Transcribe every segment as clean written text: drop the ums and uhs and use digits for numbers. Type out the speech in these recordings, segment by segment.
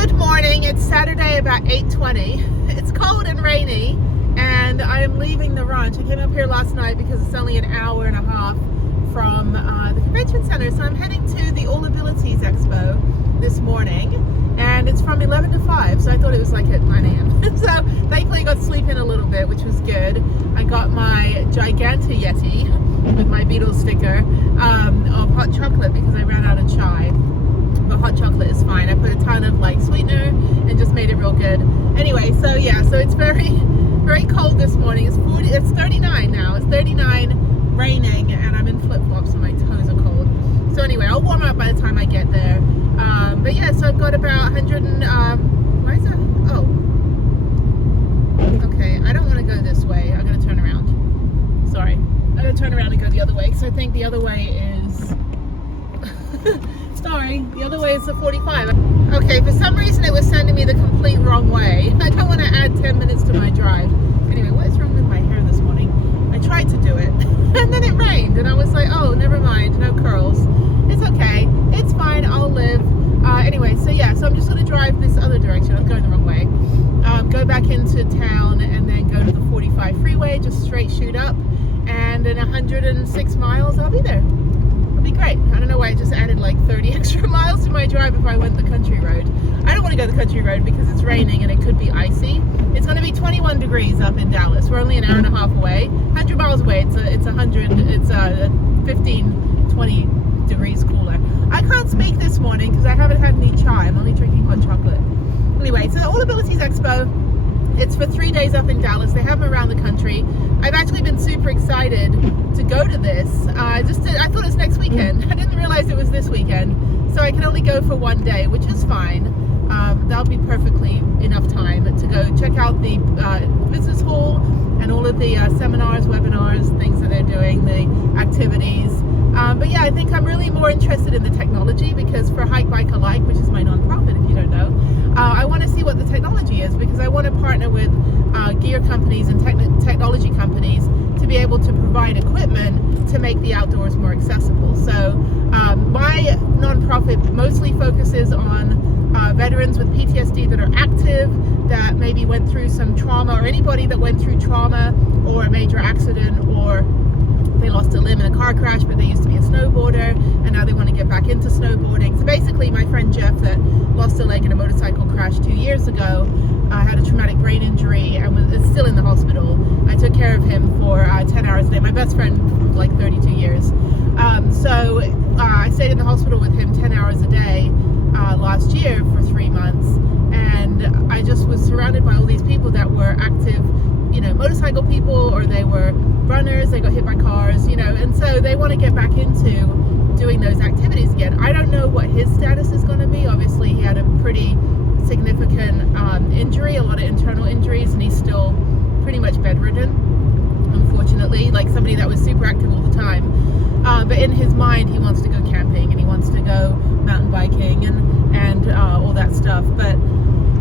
Good morning. It's Saturday about 8:20. It's cold and rainy and I am leaving the ranch. I came up here last night because it's only an hour and a half from the convention center. So I'm heading to the All Abilities Expo this morning and it's from 11 to 5. So I thought it was like at 9 a.m. So thankfully I got to sleep in a little bit, which was good. I got my Giganta Yeti with my Beatles sticker of hot chocolate because I ran out of chai. But hot chocolate is fine. I put a ton of like sweetener and just made it real good. Anyway, so yeah, so it's very cold this morning. It's 39 now. It's 39, raining, and I'm in flip-flops so my toes are cold. So anyway, I'll warm up by the time I get there. But yeah, so I've got about 100 and where is it? Oh, okay. I don't want to go this way. I'm gonna turn around. Sorry, I'm gonna turn around and go the other way because I think the other way is. Sorry, the other way is the 45. Okay, for some reason it was sending me the complete wrong way. I don't want to add 10 minutes to my drive. Anyway, what is wrong with my hair this morning? I tried to do it and then it rained and I was like, oh, never mind, no curls. It's okay, it's fine, I'll live. Anyway, so yeah, so I'm just going to drive this other direction. I'm going the wrong way. Go back into town and then go to the 45 freeway, just straight shoot up. And in 106 miles, I'll be there. Be great. I don't know why I just added like 30 extra miles to my drive if I went the country road. I don't want to go the country road because it's raining and it could be icy. It's going to be 21 degrees up in Dallas. We're only an hour and a half away. 100 miles away. It's 15, 20 degrees cooler. I can't speak this morning because I haven't had any chai. I'm only drinking hot chocolate. Anyway, so the All Abilities Expo. It's for 3 days up in Dallas. They have them around the country. I've actually been super excited to go to this. I thought it was next weekend. I didn't realize it was this weekend. So I can only go for 1 day, which is fine. That'll be perfectly enough time to go check out the business hall and all of the seminars, webinars, things that they're doing, the activities. But yeah, I think I'm really more interested in the technology because for Hike Bike Alike, which is my nonprofit if you don't know, I want to see what the technology is because I want to partner with gear companies and technology companies to be able to provide equipment to make the outdoors more accessible. So my nonprofit mostly focuses on veterans with PTSD that are active, that maybe went through some trauma, or anybody that went through trauma or a major accident, or they lost a limb in a car crash, but they used to be a snowboarder and now they want to get back into snowboarding. So basically my friend Jeff that lost a leg in a motorcycle crash 2 years ago had a traumatic brain injury and is still in the hospital. I took care of him for 10 hours a day. My best friend for like 32 years. So I stayed in the hospital with him 10 hours a day last year for 3 months. And I just was surrounded by all these people that were active, you know, motorcycle people, or they were runners, they got hit by cars, you know, and so they want to get back into doing those activities again. I don't know what his status is going to be. Obviously he had a pretty significant injury, a lot of internal injuries, and he's still pretty much bedridden, unfortunately, like somebody that was super active all the time. But in his mind he wants to go camping and he wants to go mountain biking and all that stuff. But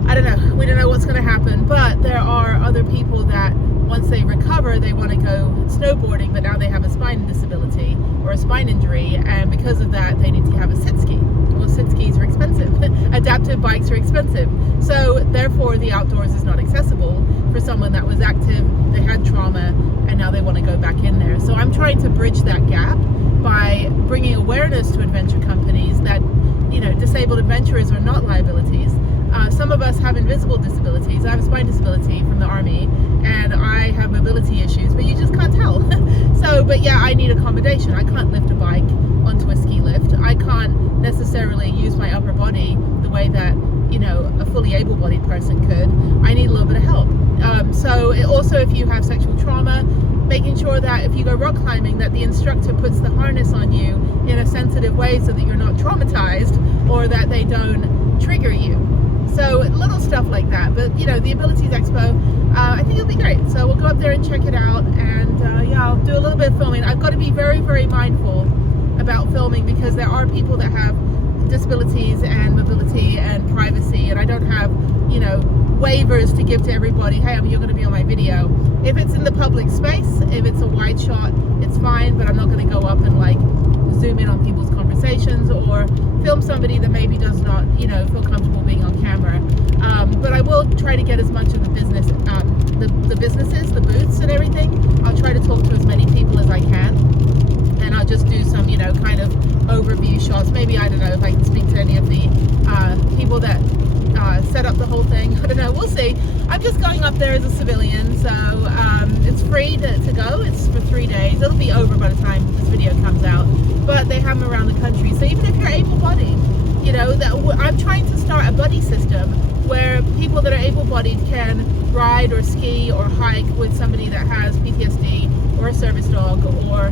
I don't know, we don't know what's going to happen, but there are other people that once they recover they want to go snowboarding, but now they have a spine disability or a spine injury, and because of that they need to have a sit ski. Well, sit skis are expensive. Adaptive bikes are expensive, so therefore the outdoors is not accessible for someone that was active, they had trauma, and now they want to go back in there. So I'm trying to bridge that gap by bringing awareness to adventure companies that, you know, disabled adventurers are not liabilities. Some of us have invisible disabilities. I have a spine disability from the Army and I have mobility issues, but you just can't tell. So, but yeah, I need accommodation. I can't lift a bike onto a ski lift. I can't necessarily use my upper body the way that, you know, a fully able-bodied person could. I need a little bit of help. So also if you have sexual trauma, making sure that if you go rock climbing that the instructor puts the harness on you in a sensitive way so that you're not traumatized or that they don't trigger you. So little stuff like that. But you know, the Abilities Expo, I think it'll be great. So we'll go up there and check it out, and yeah, I'll do a little bit of filming. I've got to be very, very mindful about filming because there are people that have disabilities and mobility and privacy, and I don't have, you know, waivers to give to everybody. Hey, you're going to be on my video. If it's in the public space, if it's a wide shot, it's fine, but I'm not going to go up and like zoom in on people's conversations or film somebody that maybe does not, you know, feel comfortable being on camera. But I will try to get as much of the business, the businesses, the booths and everything. I'll try to talk to as many people as I can, and I'll just do some, you know, kind of overview shots. Maybe, I don't know if I can speak to any of the people that set up the whole thing. I don't know, we'll see. I'm just going up there as a civilian, so it's free to go. It's for 3 days. It'll be over by the time this video comes out, but they have them around the country. So even if you're able-bodied, you know, I'm trying to start a buddy system where people that are able-bodied can ride or ski or hike with somebody that has PTSD or a service dog, or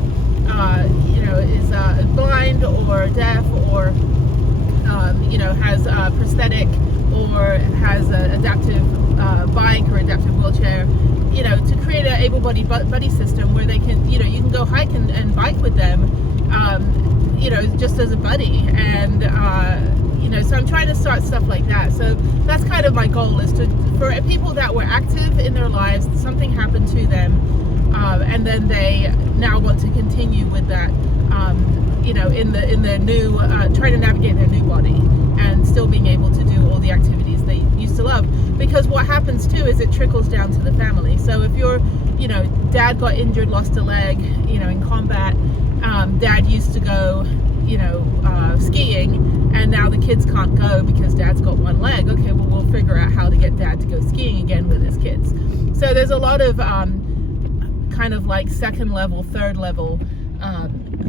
you know, is blind or deaf, or you know, has a prosthetic, or has an adaptive bike or adaptive wheelchair, you know, to create an able-bodied buddy system where they can, you know, you can go hike and bike with them, you know, just as a buddy. And you know, so I'm trying to start stuff like that. So that's kind of my goal, is for people that were active in their lives, something happened to them, and then they now want to continue with that, you know, in the new, trying to navigate their new body and still being able to do all the activities they used to love. Because what happens too is it trickles down to the family. So if you're, you know, dad got injured, lost a leg, you know, in combat, dad used to go, you know, skiing, and now the kids can't go because dad's got one leg. Okay, well, we'll figure out how to get dad to go skiing again with his kids. So there's a lot of kind of like second level, third level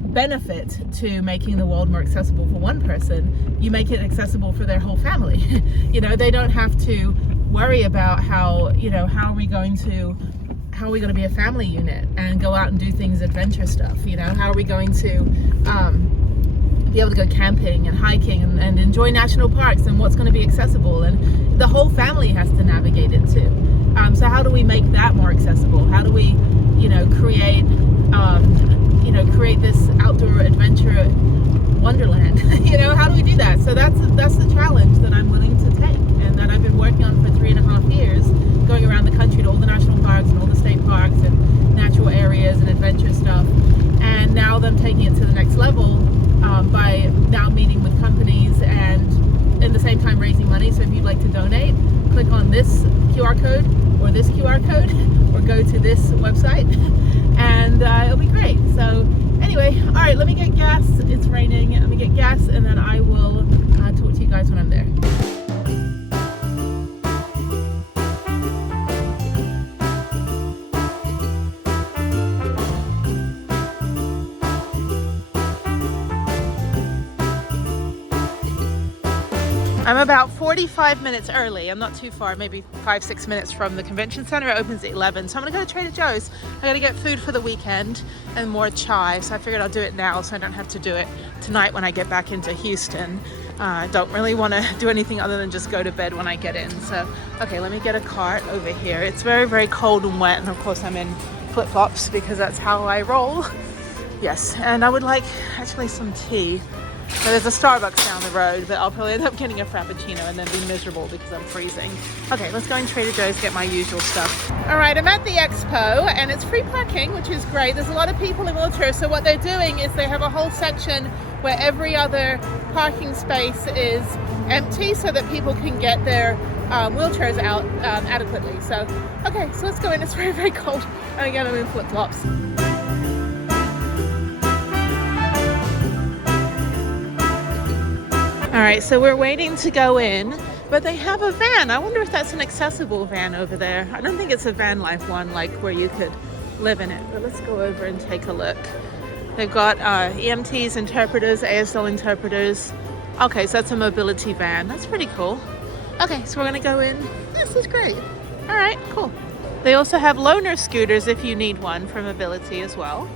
benefit to making the world more accessible for one person. You make it accessible for their whole family. You know, they don't have to worry about how, you know, how are we going to be a family unit and go out and do things, adventure stuff, you know, how are we going to be able to go camping and hiking and enjoy national parks, and what's going to be accessible, and the whole family has to navigate it too. So how do we make that more accessible? How do we, you know, create this outdoor adventure wonderland? You know, how do we do that? So that's the challenge that I'm willing to take, and that I've been working on for 3.5 years, going around the country to all the national parks and all the state parks and natural areas and adventure stuff. And now I'm taking it to the next level, by now meeting with companies and at the same time raising money. So if you'd like to donate, click on this QR code or this QR code, or go to this website, and it'll be great. So anyway, all right, let me get gas. It's raining. Let me get gas, and then I will talk to you guys when I'm there. I'm about 45 minutes early. I'm not too far, maybe 5-6 minutes from the convention center. It opens at 11. So I'm gonna go to Trader Joe's. I gotta get food for the weekend and more chai. So I figured I'll do it now so I don't have to do it tonight when I get back into Houston. I don't really wanna do anything other than just go to bed when I get in. So, okay, let me get a cart over here. It's very, very cold and wet. And of course I'm in flip-flops because that's how I roll. Yes, and I would like actually some tea. So there's a Starbucks down the road, but I'll probably end up getting a Frappuccino and then be miserable because I'm freezing. Okay, let's go in Trader Joe's, get my usual stuff. All right, I'm at the Expo, and it's free parking, which is great. There's a lot of people in wheelchairs, so what they're doing is they have a whole section where every other parking space is empty so that people can get their wheelchairs out adequately. So, okay, so let's go in. It's very, very cold. And again, I'm in flip-flops. All right, so we're waiting to go in, but they have a van. I wonder if that's an accessible van over there. I don't think it's a van life one, like where you could live in it, but let's go over and take a look. They've got EMTs, interpreters, ASL interpreters. Okay, so that's a mobility van. That's pretty cool. Okay, so we're gonna go in. This is great. All right, cool. They also have loaner scooters if you need one for mobility as well.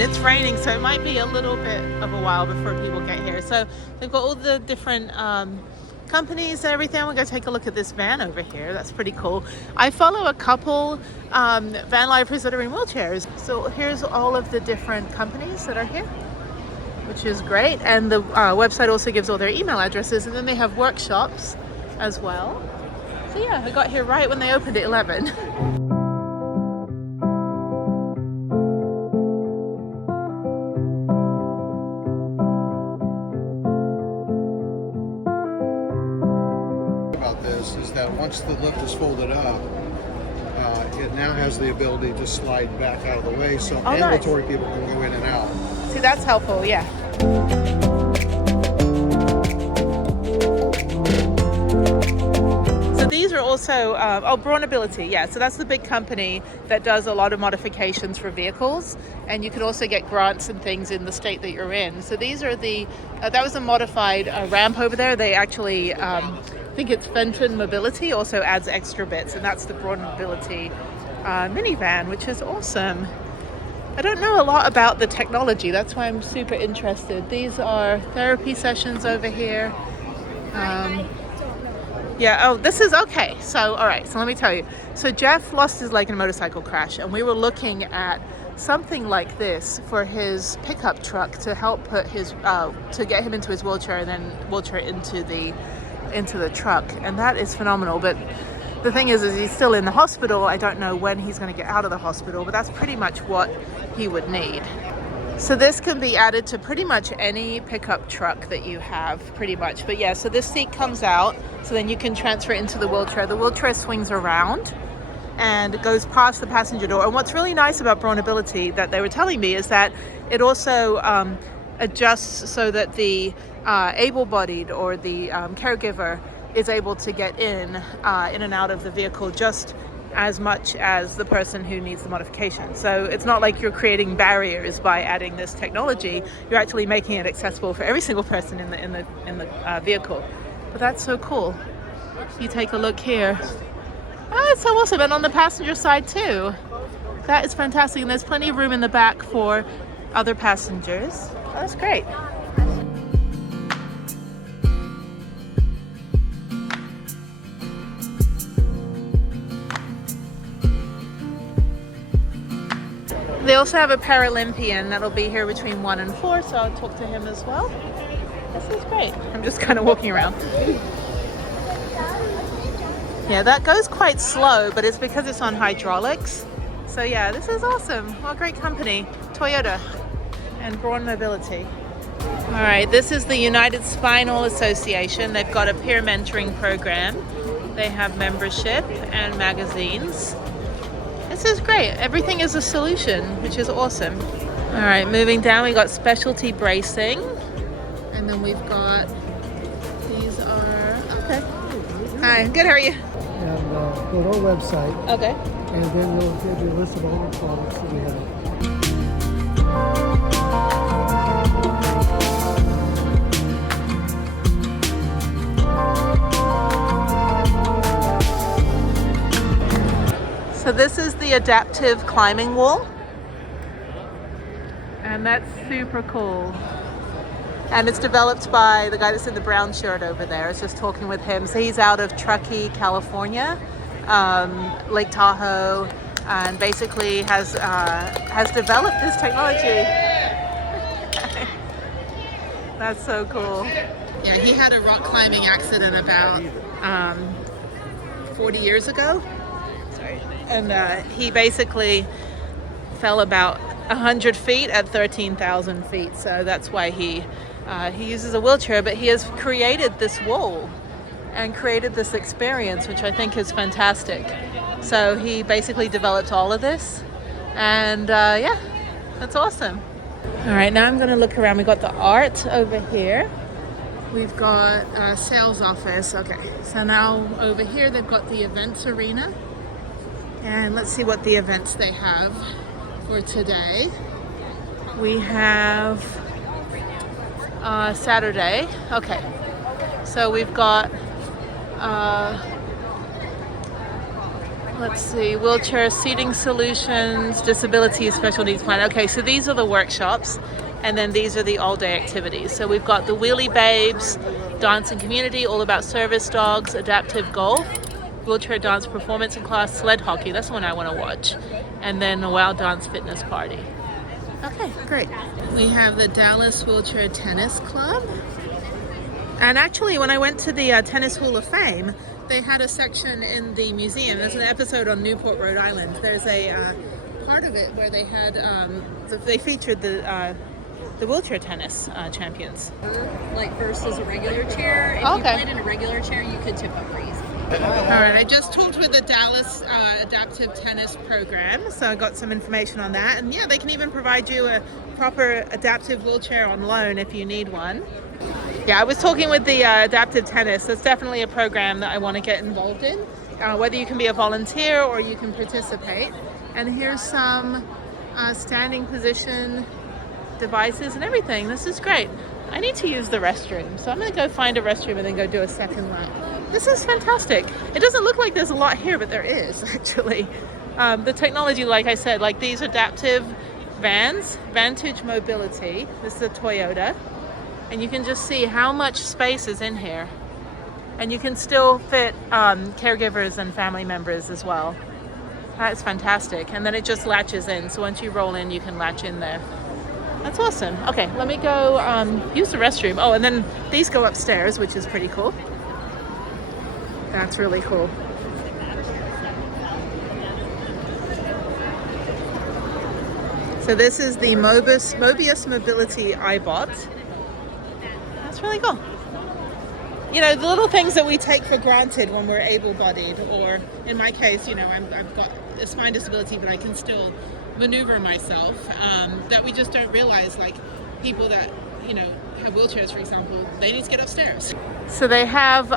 It's raining, so it might be a little bit of a while before people get here. So they've got all the different companies and everything. We're going to take a look at this van over here. That's pretty cool. I follow a couple van lifers that are in wheelchairs. So here's all of the different companies that are here, which is great. And the website also gives all their email addresses, and then they have workshops as well. So yeah, I got here right when they opened at 11. About this is that once the lift is folded up, it now has the ability to slide back out of the way, so ambulatory people can go in and out. See, that's helpful, yeah. So these are also, Braun Ability, yeah. So that's the big company that does a lot of modifications for vehicles. And you can also get grants and things in the state that you're in. So these are that was a modified ramp over there. They actually, I think it's Fenton Mobility also adds extra bits. And that's the Braun Ability minivan, which is awesome. I don't know a lot about the technology. That's why I'm super interested. These are therapy sessions over here. Yeah, oh, this is okay. So, all right, so let me tell you. So Jeff lost his leg in a motorcycle crash, and we were looking at something like this for his pickup truck to help put his, to get him into his wheelchair and then wheelchair into the truck. And that is phenomenal. But the thing is he's still in the hospital. I don't know when he's going to get out of the hospital, but that's pretty much what he would need. So this can be added to pretty much any pickup truck that you have, pretty much. But yeah, so this seat comes out, so then you can transfer it into the wheelchair. The wheelchair swings around and goes past the passenger door. And what's really nice about Braun Ability that they were telling me is that it also adjusts so that the able-bodied or the caregiver is able to get in and out of the vehicle just as much as the person who needs the modification. So it's not like you're creating barriers by adding this technology. You're actually making it accessible for every single person in the vehicle. But that's so cool. You take a look here. Oh, it's so awesome. And on the passenger side too. That is fantastic. And there's plenty of room in the back for other passengers. Oh, that's great. They also have a Paralympian that'll be here between 1 and 4, so I'll talk to him as well. This is great. I'm just kind of walking around. Yeah, that goes quite slow, but it's because it's on hydraulics. So yeah, this is awesome. Well, great company, Toyota and Braun Mobility. All right, this is the United Spinal Association. They've got a peer mentoring program. They have membership and magazines. This is great. Everything is a solution, which is awesome. All right, moving down, we got specialty bracing. And then we've got, these are, okay. Hi, good, how are you? And go to our website. Okay. And then we'll give you a list of all the products that we have. So this is the adaptive climbing wall. And that's super cool. And it's developed by the guy that's in the brown shirt over there. I was just talking with him. So he's out of Truckee, California, Lake Tahoe, and basically has developed this technology. That's so cool. Yeah, he had a rock climbing accident about 40 years ago. And he basically fell about 100 feet at 13,000 feet. So that's why he uses a wheelchair, but he has created this wall and created this experience, which I think is fantastic. So he basically developed all of this. And yeah, that's awesome. All right, now I'm going to look around. We've got the art over here. We've got a sales office. Okay, so now over here they've got the events arena. And let's see what the events they have for today. We have Saturday. Okay, so we've got, let's see, wheelchair seating solutions, disability special needs plan. Okay, so these are the workshops. And then these are the all-day activities. So we've got the Wheelie Babes, Dance and Community, all about service dogs, adaptive golf, wheelchair dance performance and class, sled hockey, that's the one I want to watch, and then a wild dance fitness party. Okay, great. We have the Dallas Wheelchair Tennis Club. And actually, when I went to the Tennis Hall of Fame, they had a section in the museum. There's an episode on Newport, Rhode Island. There's a part of it where they had, they featured the wheelchair tennis champions. Like versus a regular chair. If you played in a regular chair, you could tip over easy. All right, I just talked with the Dallas Adaptive Tennis Program, so I got some information on that. And yeah, they can even provide you a proper adaptive wheelchair on loan if you need one. Yeah, I was talking with the Adaptive Tennis. That's definitely a program that I want to get involved in, whether you can be a volunteer or you can participate. And here's some standing position devices and everything. This is great. I need to use the restroom, so I'm going to go find a restroom and then go do a second lap. This is fantastic. It doesn't look like there's a lot here, but there is actually. The technology, like I said, like these adaptive vans, Vantage Mobility. This is a Toyota. And you can just see how much space is in here. And you can still fit caregivers and family members as well. That's fantastic. And then it just latches in. So once you roll in, you can latch in there. That's awesome. Okay, let me go use the restroom. Oh, and then these go upstairs, which is pretty cool. That's really cool. So this is the Mobius Mobility iBot. That's really cool. You know, the little things that we take for granted when we're able-bodied, or in my case, you know, I've got a spine disability, but I can still maneuver myself, that we just don't realize, like people that, you know, have wheelchairs, for example, they need to get upstairs. So they have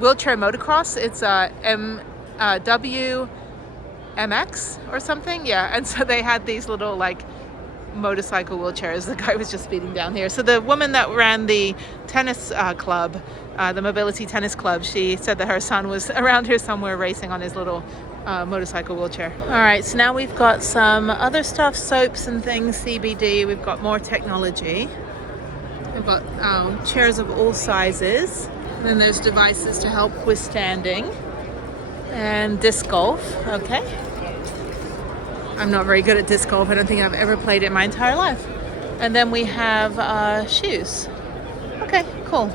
wheelchair motocross. It's WMX or something, yeah. And so they had these little like motorcycle wheelchairs. The guy was just speeding down here. So the woman that ran the tennis club, the mobility tennis club, she said that her son was around here somewhere racing on his little motorcycle wheelchair. All right, so now we've got some other stuff, soaps and things, CBD. We've got more technology. We've got chairs of all sizes. And then there's devices to help with standing and disc golf. Okay. I'm not very good at disc golf. I don't think I've ever played it in my entire life. And then we have shoes. Okay, cool.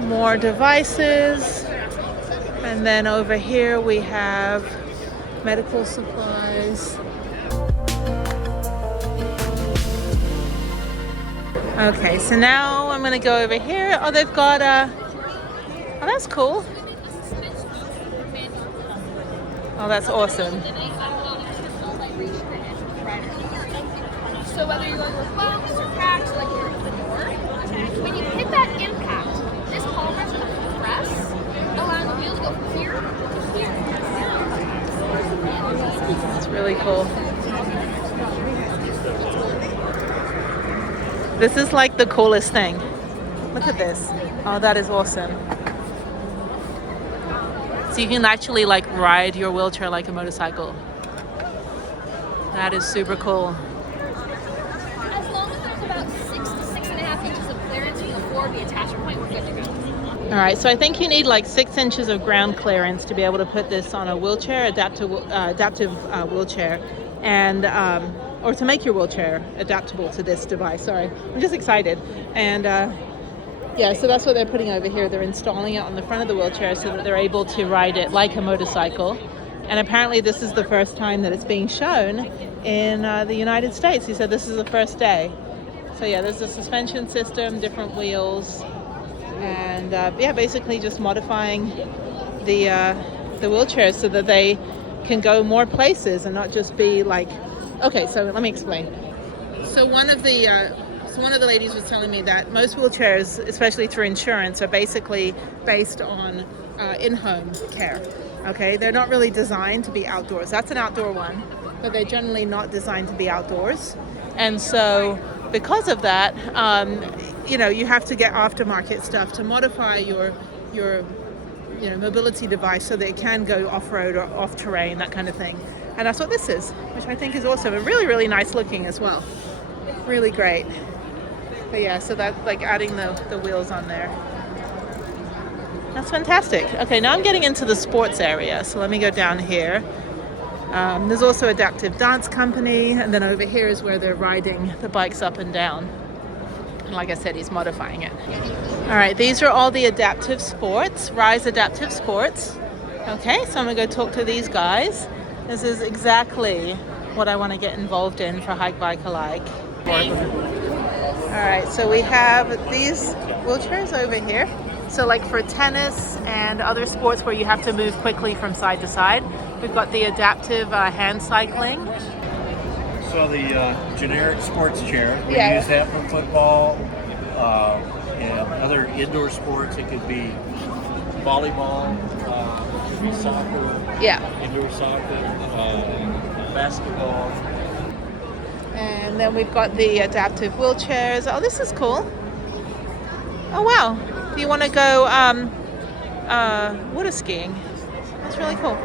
More devices. And then over here we have medical supplies. Okay, so now I'm gonna go over here. Oh, they've got oh, that's cool. Oh, that's awesome. So whether you're going with bumps or cracks, like you're in the door, when you hit that impact, this polymer is going to press, allowing the wheels to go from here to here. It's really cool. This is like the coolest thing. Look at this. Oh, that is awesome. So you can actually like ride your wheelchair like a motorcycle. That is super cool. As long as there's about 6 to 6.5 inches of clearance before the attachment point, we're good to go. All right, so I think you need like 6 inches of ground clearance to be able to put this on a wheelchair, adaptive wheelchair, and or to make your wheelchair adaptable to this device. Sorry, I'm just excited. And yeah, so that's what they're putting over here. They're installing it on the front of the wheelchair so that they're able to ride it like a motorcycle. And apparently this is the first time that it's being shown in the United States. He said this is the first day. So yeah, there's a suspension system, different wheels, and yeah, basically just modifying the wheelchairs so that they can go more places and not just be like, okay, so let me explain. So one of the ladies was telling me that most wheelchairs, especially through insurance, are basically based on in-home care. Okay, they're not really designed to be outdoors. That's an outdoor one, but they're generally not designed to be outdoors. And so because of that, you know, you have to get aftermarket stuff to modify your mobility device so that it can go off-road or off-terrain, that kind of thing. And that's what this is, which I think is awesome and really, really nice looking as well. Really great. But yeah, so that's like adding the wheels on there. That's fantastic. Okay, now I'm getting into the sports area. So let me go down here. There's also Adaptive Dance Company, and then over here is where they're riding the bikes up and down. And like I said, he's modifying it. All right, these are all the adaptive sports, Rise Adaptive Sports. Okay, so I'm gonna go talk to these guys. This is exactly what I want to get involved in for Hike Bike Alike. All right, so we have these wheelchairs over here. So like for tennis and other sports where you have to move quickly from side to side, we've got the adaptive hand cycling. So the generic sports chair, we use that for football and other indoor sports. It could be volleyball, it could be soccer, indoor soccer, basketball. And then we've got the adaptive wheelchairs. Oh, this is cool. Oh, wow. Do you want to go water skiing? That's really cool.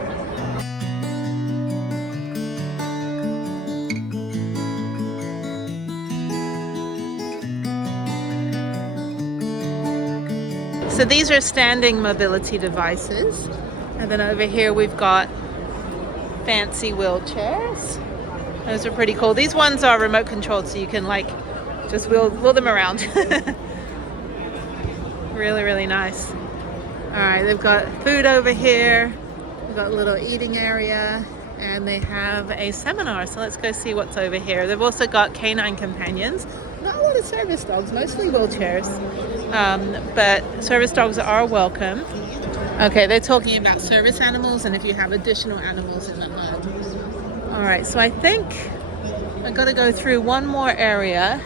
So these are standing mobility devices. And then over here we've got fancy wheelchairs. Those are pretty cool. These ones are remote controlled, so you can like just wheel them around. Really, really nice. All right, they've got food over here. We've got a little eating area, and they have a seminar. So let's go see what's over here. They've also got canine companions. Not a lot of service dogs, mostly wheelchairs. But service dogs are welcome. Okay, they're talking about service animals and if you have additional animals in the herd. All right, so I think I've got to go through one more area.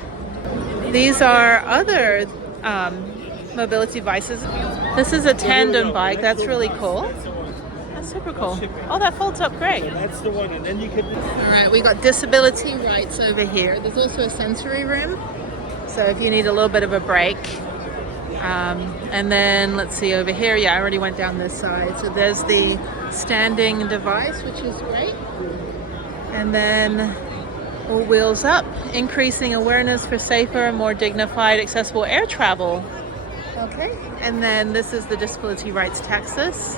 These are other mobility devices. This is a tandem bike. That's really cool. That's super cool. Oh, that folds up great. That's the one, and then you can. All right, we got disability rights over here. There's also a sensory room, so if you need a little bit of a break. And then let's see over here. Yeah, I already went down this side. So there's the standing device, which is great. And then all wheels up, increasing awareness for safer and more dignified, accessible air travel. Okay, and then this is the Disability Rights Texas.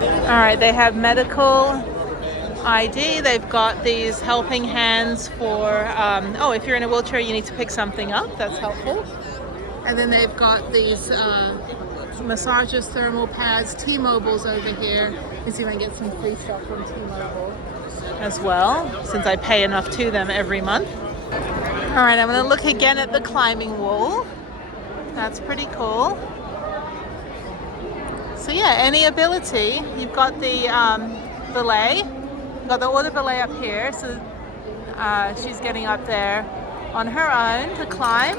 All right, they have medical ID. They've got these helping hands for, if you're in a wheelchair, you need to pick something up. That's helpful. And then they've got these massages, thermal pads, T-Mobiles over here. Let's see if I can get some free stuff from T-Mobile as well, since I pay enough to them every month. All right, I'm gonna look again at the climbing wall. That's pretty cool. So yeah, any ability. You've got the belay. You've got the auto belay up here. So she's getting up there on her own to climb.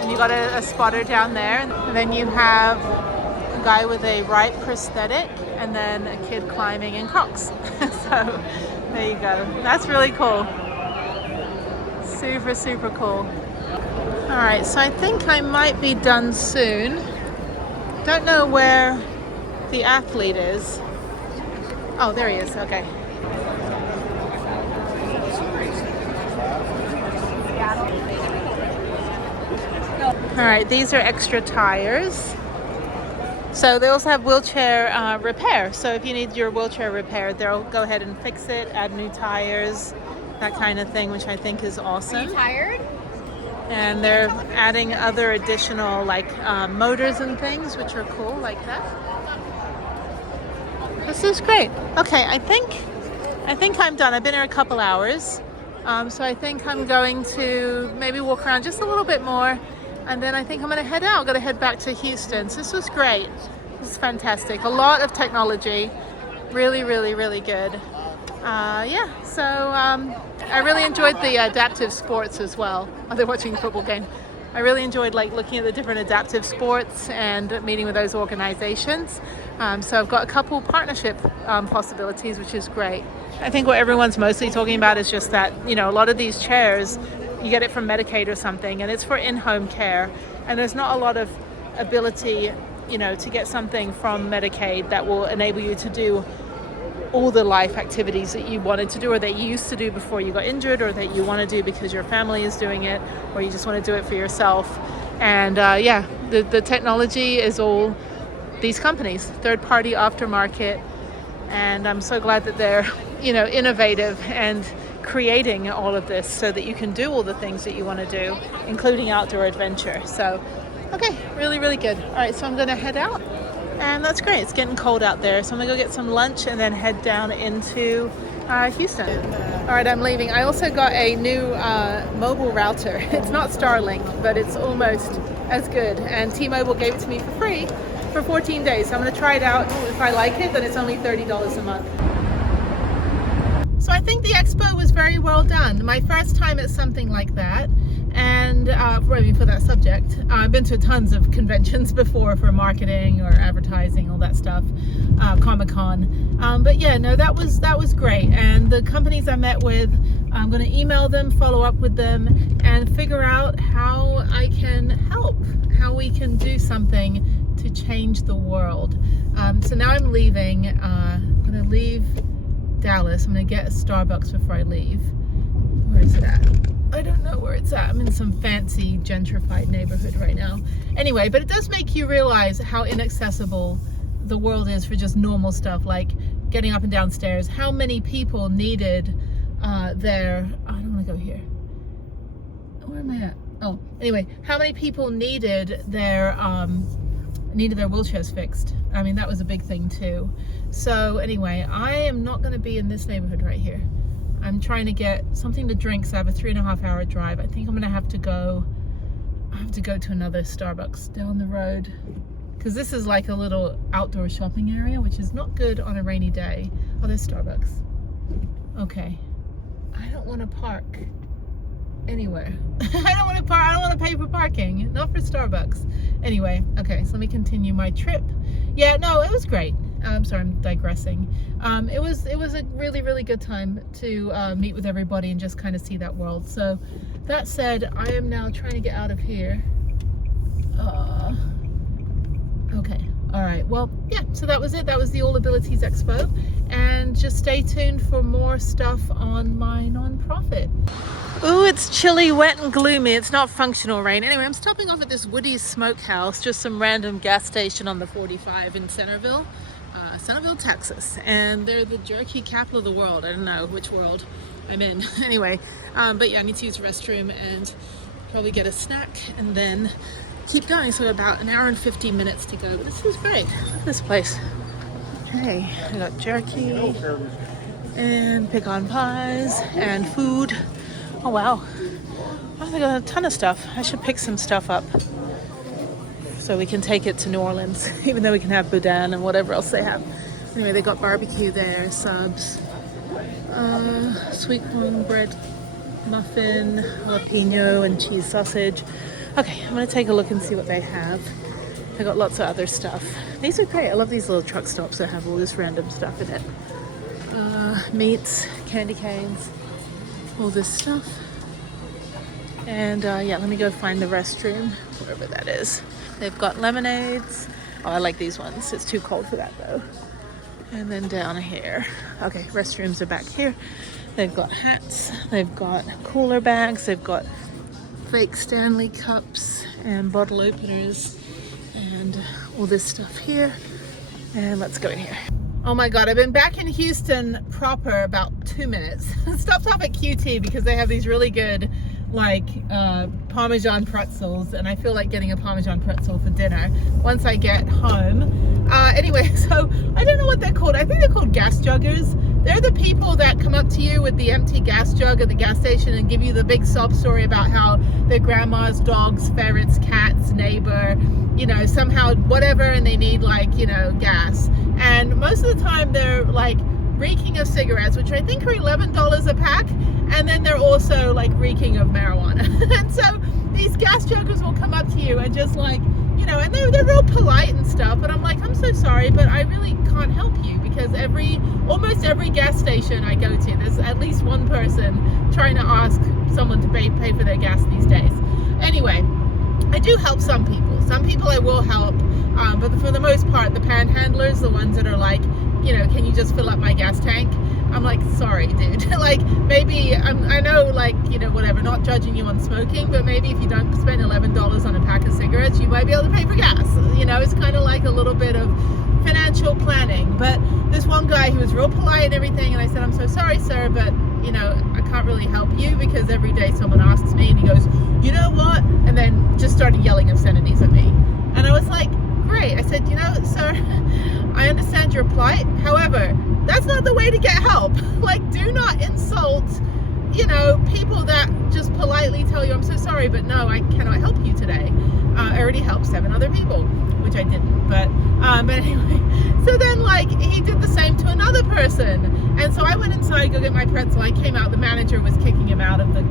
And you got a spotter down there. And then you have a guy with a right prosthetic and then a kid climbing in Crocs. So there you go. That's really cool. Super, super cool. All right, so I think I might be done soon. Don't know where the athlete is. Oh, there he is. Okay. All right, these are extra tires. So they also have wheelchair repair. So if you need your wheelchair repaired, they'll go ahead and fix it, add new tires, that kind of thing, which I think is awesome. Are you tired? And they're adding other additional like motors and things, which are cool like that. This is great. Okay, I think I'm done. I've been here a couple hours. So I think I'm going to maybe walk around just a little bit more. And then I think I'm going to head out. I'm going to head back to Houston. So this was great. This is fantastic. A lot of technology. Really, really, really good. So I really enjoyed the adaptive sports as well. Oh, they're watching a football game. I really enjoyed like looking at the different adaptive sports and meeting with those organizations. So I've got a couple partnership possibilities, which is great. I think what everyone's mostly talking about is just that, you know, a lot of these chairs, you get it from Medicaid or something, and it's for in-home care. And there's not a lot of ability, you know, to get something from Medicaid that will enable you to do all the life activities that you wanted to do, or that you used to do before you got injured, or that you want to do because your family is doing it, or you just want to do it for yourself. And yeah, the technology is all these companies, third-party aftermarket, and I'm so glad that they're, you know, innovative and creating all of this so that you can do all the things that you want to do, including outdoor adventure. So okay, really, really good. All right, so I'm gonna head out, and that's great. It's getting cold out there, so I'm gonna go get some lunch and then head down into Houston. All right, I'm leaving. I also got a new mobile router. It's not Starlink, but it's almost as good, and T-Mobile gave it to me for free for 14 days. So I'm gonna try it out. If I like it, then it's only $30 a month. So I think the expo was very well done. My first time at something like that. And for that subject, I've been to tons of conventions before for marketing or advertising, all that stuff, Comic-Con. But yeah, no, that was great. And the companies I met with, I'm going to email them, follow up with them, and figure out how I can help, how we can do something to change the world. So now I'm leaving. I'm going to leave Dallas. I'm going to get a Starbucks before I leave. Where is it at? I don't know where it's at. I'm in some fancy gentrified neighborhood right now. Anyway, but it does make you realize how inaccessible the world is for just normal stuff like getting up and down stairs. How many people needed their, I don't want to go here. Where am I at? Oh, anyway, how many people needed their wheelchairs fixed? I mean, that was a big thing too. So anyway, I am not going to be in this neighborhood right here. I'm trying to get something to drink, so I have a 3.5 hour drive. I think I'm gonna have to go to another Starbucks down the road, because this is like a little outdoor shopping area, which is not good on a rainy day. Oh, there's Starbucks. Okay, I don't want to park anywhere. I don't want to park. I don't want to pay for parking, not for Starbucks. Anyway, okay, so let me continue my trip. Yeah, no, it was great. I'm sorry, I'm digressing. It was a really, really good time to meet with everybody and just kind of see that world. So that said, I am now trying to get out of here. Okay, all right, well, yeah, so that was it. That was the All Abilities Expo, and just stay tuned for more stuff on my nonprofit. Ooh, it's chilly, wet and gloomy. It's not functional rain. Anyway, I'm stopping off at this Woody's Smokehouse, just some random gas station on the 45 in Centerville, Texas. And they're the jerky capital of the world. I don't know which world I'm in. Anyway, but yeah, I need to use the restroom and probably get a snack and then keep going. So about an hour and 15 minutes to go. But this is great. Look at this place. Hey, I got jerky and pecan pies and food. Oh wow, oh, they got a ton of stuff. I should pick some stuff up so we can take it to New Orleans, even though we can have boudin and whatever else they have. Anyway, they got barbecue there, subs, sweet cornbread muffin, jalapeno and cheese sausage. Okay, I'm gonna take a look and see what they have. They got lots of other stuff. These are great. I love these little truck stops that have all this random stuff in it. Meats, candy canes, all this stuff. And yeah, let me go find the restroom, wherever that is. They've got lemonades. Oh, I like these ones. It's too cold for that though. And then down here. Okay, restrooms are back here. They've got hats. They've got cooler bags. They've got fake Stanley cups and bottle openers and all this stuff here. And let's go in here. Oh my God, I've been back in Houston proper about 2 minutes. Stopped off at QT because they have these really good like Parmesan pretzels, and I feel like getting a Parmesan pretzel for dinner once I get home. Anyway, so I don't know what they're called. I think they're called gas juggers. They're the people that come up to you with the empty gas jug at the gas station and give you the big sob story about how their grandma's dogs, ferrets, cats, neighbor, you know, somehow whatever, and they need like, you know, gas. And most of the time they're like reeking of cigarettes, which I think are $11 a pack, and then they're also like reeking of marijuana. And so these gas juggers will come up to you and just like, you know, and they're real polite and stuff, but I'm like, I'm so sorry, but I really can't help you, because almost every gas station I go to, there's at least one person trying to ask someone to pay for their gas these days. Anyway, I do help some people. Some people I will help, but for the most part, the panhandlers, the ones that are like you know, can you just fill up my gas tank? I'm like, sorry, dude. Like, maybe, I know, like, you know, whatever, not judging you on smoking, but maybe if you don't spend $11 on a pack of cigarettes, you might be able to pay for gas. You know, it's kind of like a little bit of financial planning. But this one guy, he was real polite and everything, and I said, I'm so sorry, sir, but, you know, I can't really help you because every day someone asks me, and he goes, you know what? And then just started yelling obscenities at me. And I was like, great. I said, you know, sir, I understand your plight. However, that's not the way to get help. Like, do not insult, you know, people that just politely tell you, I'm so sorry, but no, I cannot help you today. I already helped 7 other people, which I didn't. But anyway, so then, like, he did the same to another person. And so I went inside to go get my pretzel. I came out. The manager was kicking him out of the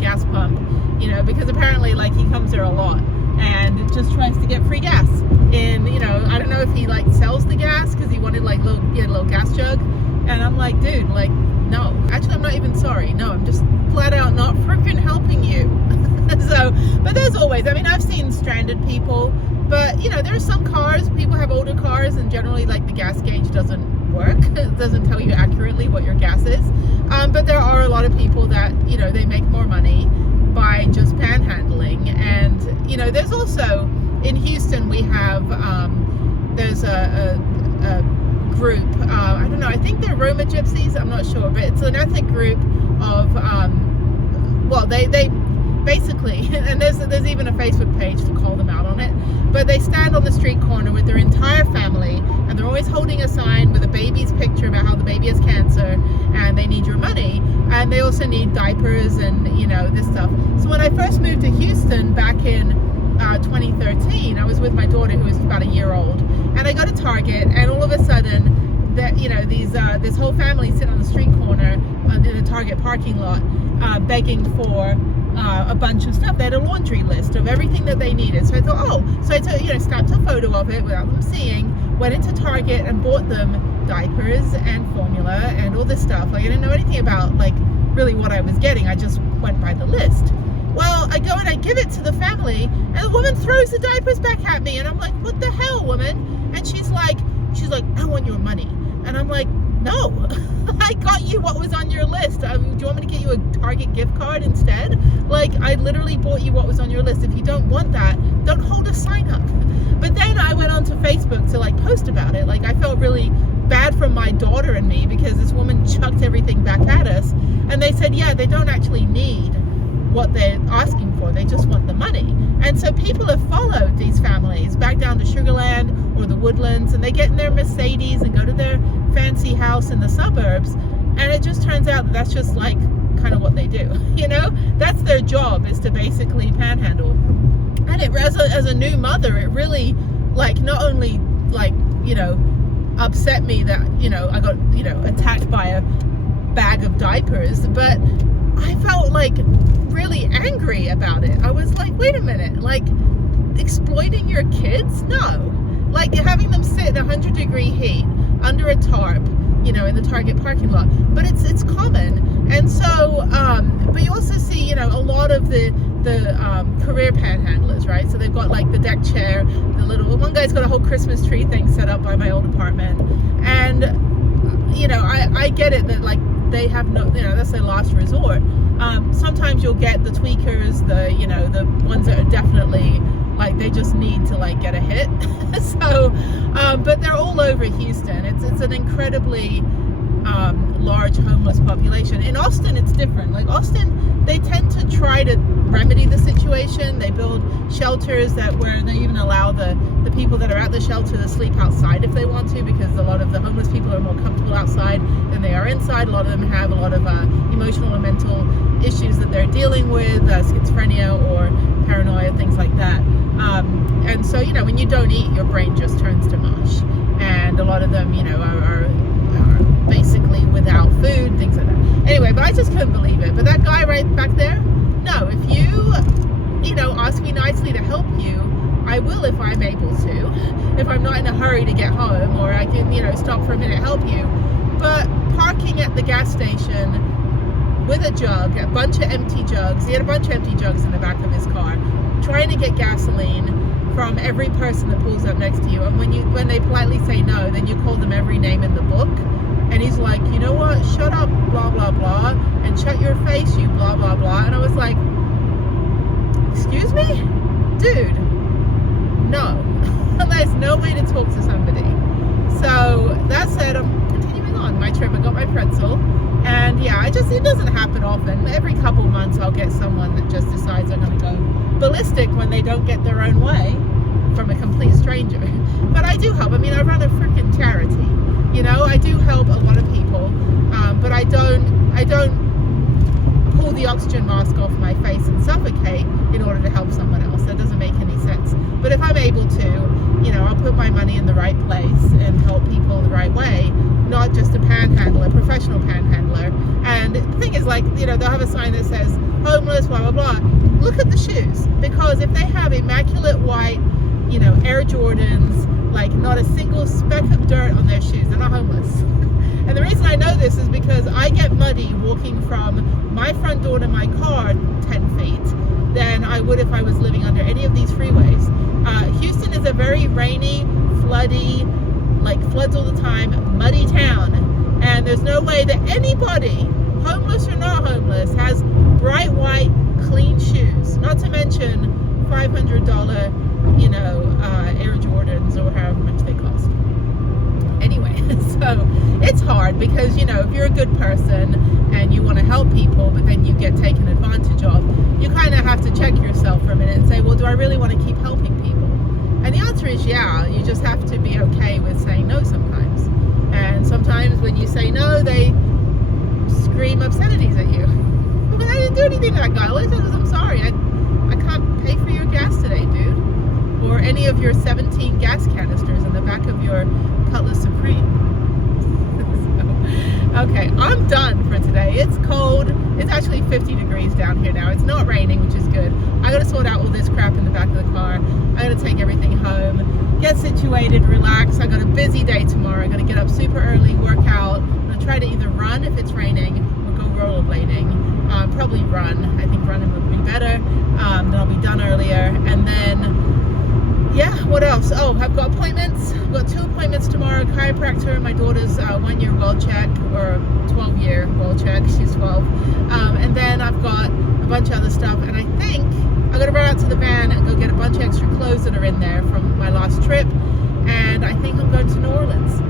gas pump, you know, because apparently, like, he comes there a lot and just tries to get free gas. And, you know, I don't know if he, like, sells the gas because he wanted, like, a little gas jug. And I'm like, dude, like, no. Actually, I'm not even sorry. No, I'm just flat out not freaking helping you. So, but there's always, I mean, I've seen stranded people, but, you know, there are some cars, people have older cars, and generally, like, the gas gauge doesn't work. It doesn't tell you accurately what your gas is. But there are a lot of people that, you know, they make more money by just panhandling. And, you know, there's also, in Houston, we have, there's a group, I don't know, I think they're Roma Gypsies, I'm not sure, but it's an ethnic group of, well, they basically, and there's even a Facebook page to call them out on it, but they stand on the street corner with their entire family, and they're always holding a sign with a baby's picture about how the baby has cancer, and they need your money, and they also need diapers and, you know, this stuff. So when I first moved to Houston back in 2013, I was with my daughter who was about a year old, and I go to Target, and all of a sudden, that, you know, these this whole family sit on the street corner in the Target parking lot, begging for a bunch of stuff. They had a laundry list of everything that they needed. So I thought, oh, so I took, you know, snapped a photo of it without them seeing, went into Target and bought them diapers and formula and all this stuff. Like, I didn't know anything about, like, really what I was getting. I just went by the list. Well, I go and I give it to the family, and the woman throws the diapers back at me, and I'm like, what the hell, woman? And she's like, I want your money. And I'm like, no, I got you what was on your list. Do you want me to get you a Target gift card instead? Like, I literally bought you what was on your list. If you don't want that, don't hold a sign up. But then I went onto Facebook to, like, post about it. Like, I felt really bad for my daughter and me because this woman chucked everything back at us. And they said, yeah, they don't actually need what they're asking for, they just want the money. And so people have followed these families back down to Sugarland or the Woodlands, and they get in their Mercedes and go to their fancy house in the suburbs, and it just turns out that that's just, like, kind of what they do. You know, that's their job, is to basically panhandle. And it, as a new mother, it really, like, not only, like, you know, upset me that, you know, I got, you know, attacked by a bag of diapers, but I felt, like, really angry about it. I was like, wait a minute, like, exploiting your kids? No. Like, having them sit in 100-degree heat under a tarp, you know, in the Target parking lot. But it's common. And so, but you also see, you know, a lot of the career panhandlers, right? So they've got, like, the deck chair, the little, one guy's got a whole Christmas tree thing set up by my old apartment. And, you know, I get it that, like, they have no, you know, that's their last resort. Sometimes you'll get the tweakers, the, you know, the ones that are definitely, like, they just need to, like, get a hit. So, but they're all over Houston. It's an incredibly large homeless population. In Austin, it's different. Like, Austin, they tend to try to remedy the situation. They build shelters where they even allow the people that are at the shelter to sleep outside if they want to, because a lot of the homeless people are more comfortable outside than they are inside. A lot of them have a lot of emotional and mental issues that they're dealing with, schizophrenia or paranoia, things like that. And so, you know, when you don't eat, your brain just turns to mush. And a lot of them, you know, are basically without food, things like that. Anyway, but I just couldn't believe it. But that guy right back there, no, if you know, ask me nicely to help you, I will if I'm able to. If I'm not in a hurry to get home, or I can, you know, stop for a minute, help you. But parking at the gas station with a jug, a bunch of empty jugs, he had a bunch of empty jugs in the back of his car, trying to get gasoline, from every person that pulls up next to you. And when they politely say no, then you call them every name in the book. And he's like, you know what? Shut up, blah, blah, blah. And shut your face, you blah, blah, blah. And I was like, excuse me? Dude, no. There's no way to talk to somebody. So that said, I'm continuing on my trip. I got my pretzel. And yeah, it doesn't happen often. Every couple months I'll get someone that just decides they're going to go ballistic when they don't get their own way from a complete stranger. But I do help. I mean, I run a freaking charity. You know, I do help a lot of people, but I don't pull the oxygen mask off my face and suffocate in order to help someone else. That doesn't make any sense. But if I'm able to, you know, I'll put my money in the right place and help people the right way, not just a panhandler, professional panhandler. And the thing is, like, you know, they'll have a sign that says homeless, blah, blah, blah. Look at the shoes, because if they have immaculate white, you know, Air Jordans, like not a single speck of dirt on their shoes, they're not homeless. And the reason I know this is because I get muddy walking from my front door to my car 10 feet than I would if I was living under any of these freeways. Houston is a very rainy, floody, like floods all the time, muddy town. And there's no way that anybody, homeless or not homeless, has bright white, clean shoes. Not to mention $500, you know, Air Jordans or however much they cost. Anyway, so it's hard because, you know, if you're a good person and you want to help people, but then you get taken advantage of, you kind of have to check yourself for a minute and say, well, do I really want to keep helping people? And the answer is yeah. You just have to be okay with saying no sometimes. And sometimes when you say no, they scream obscenities at you. But I didn't do anything to that guy. All I said was, I'm sorry, I can't pay for your gas today, dude. Or any of your 17 gas canisters in the back of your Cutlass Supreme. So, okay, I'm done for today. It's cold. It's actually 50 degrees down here now. It's not raining, which is good. I gotta sort out all this crap in the back of the car. I gotta take everything home, get situated, relax. I got a busy day tomorrow. I gotta get up super early, work out. I'm gonna try to either run if it's raining or go rollerblading. Probably run. I think running would be better. Then I'll be done earlier. And then, yeah, what else? Oh, I've got appointments. I've got 2 appointments tomorrow. Chiropractor, my daughter's 1-year well check, or 12-year well check. She's 12. And then I've got a bunch of other stuff. And I think I'm going to run out to the van and go get a bunch of extra clothes that are in there from my last trip. And I think I'm going to New Orleans.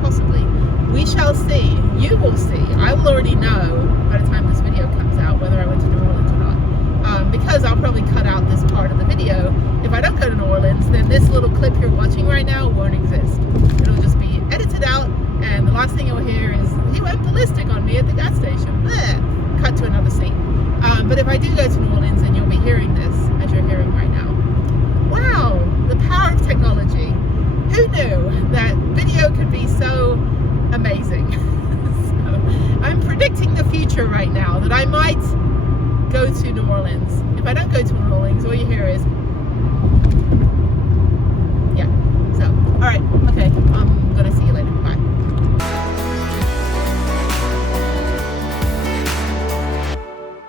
Possibly. We shall see. You will see. I will already know by the time this video comes out whether I went to New Orleans or not. Because I'll probably cut out this part of the video. If I don't go to New Orleans, then this little clip you're watching right now won't exist. It'll just be edited out, and the last thing you'll hear is, he went ballistic on me at the gas station. Bleh. Cut to another scene. But if I do go to New Orleans, then you'll be hearing this as you're hearing right now. Wow, the power of technology. Who knew that video could be so amazing? So, I'm predicting the future right now, that I might go to New Orleans. If I don't go to New Orleans, all you hear is,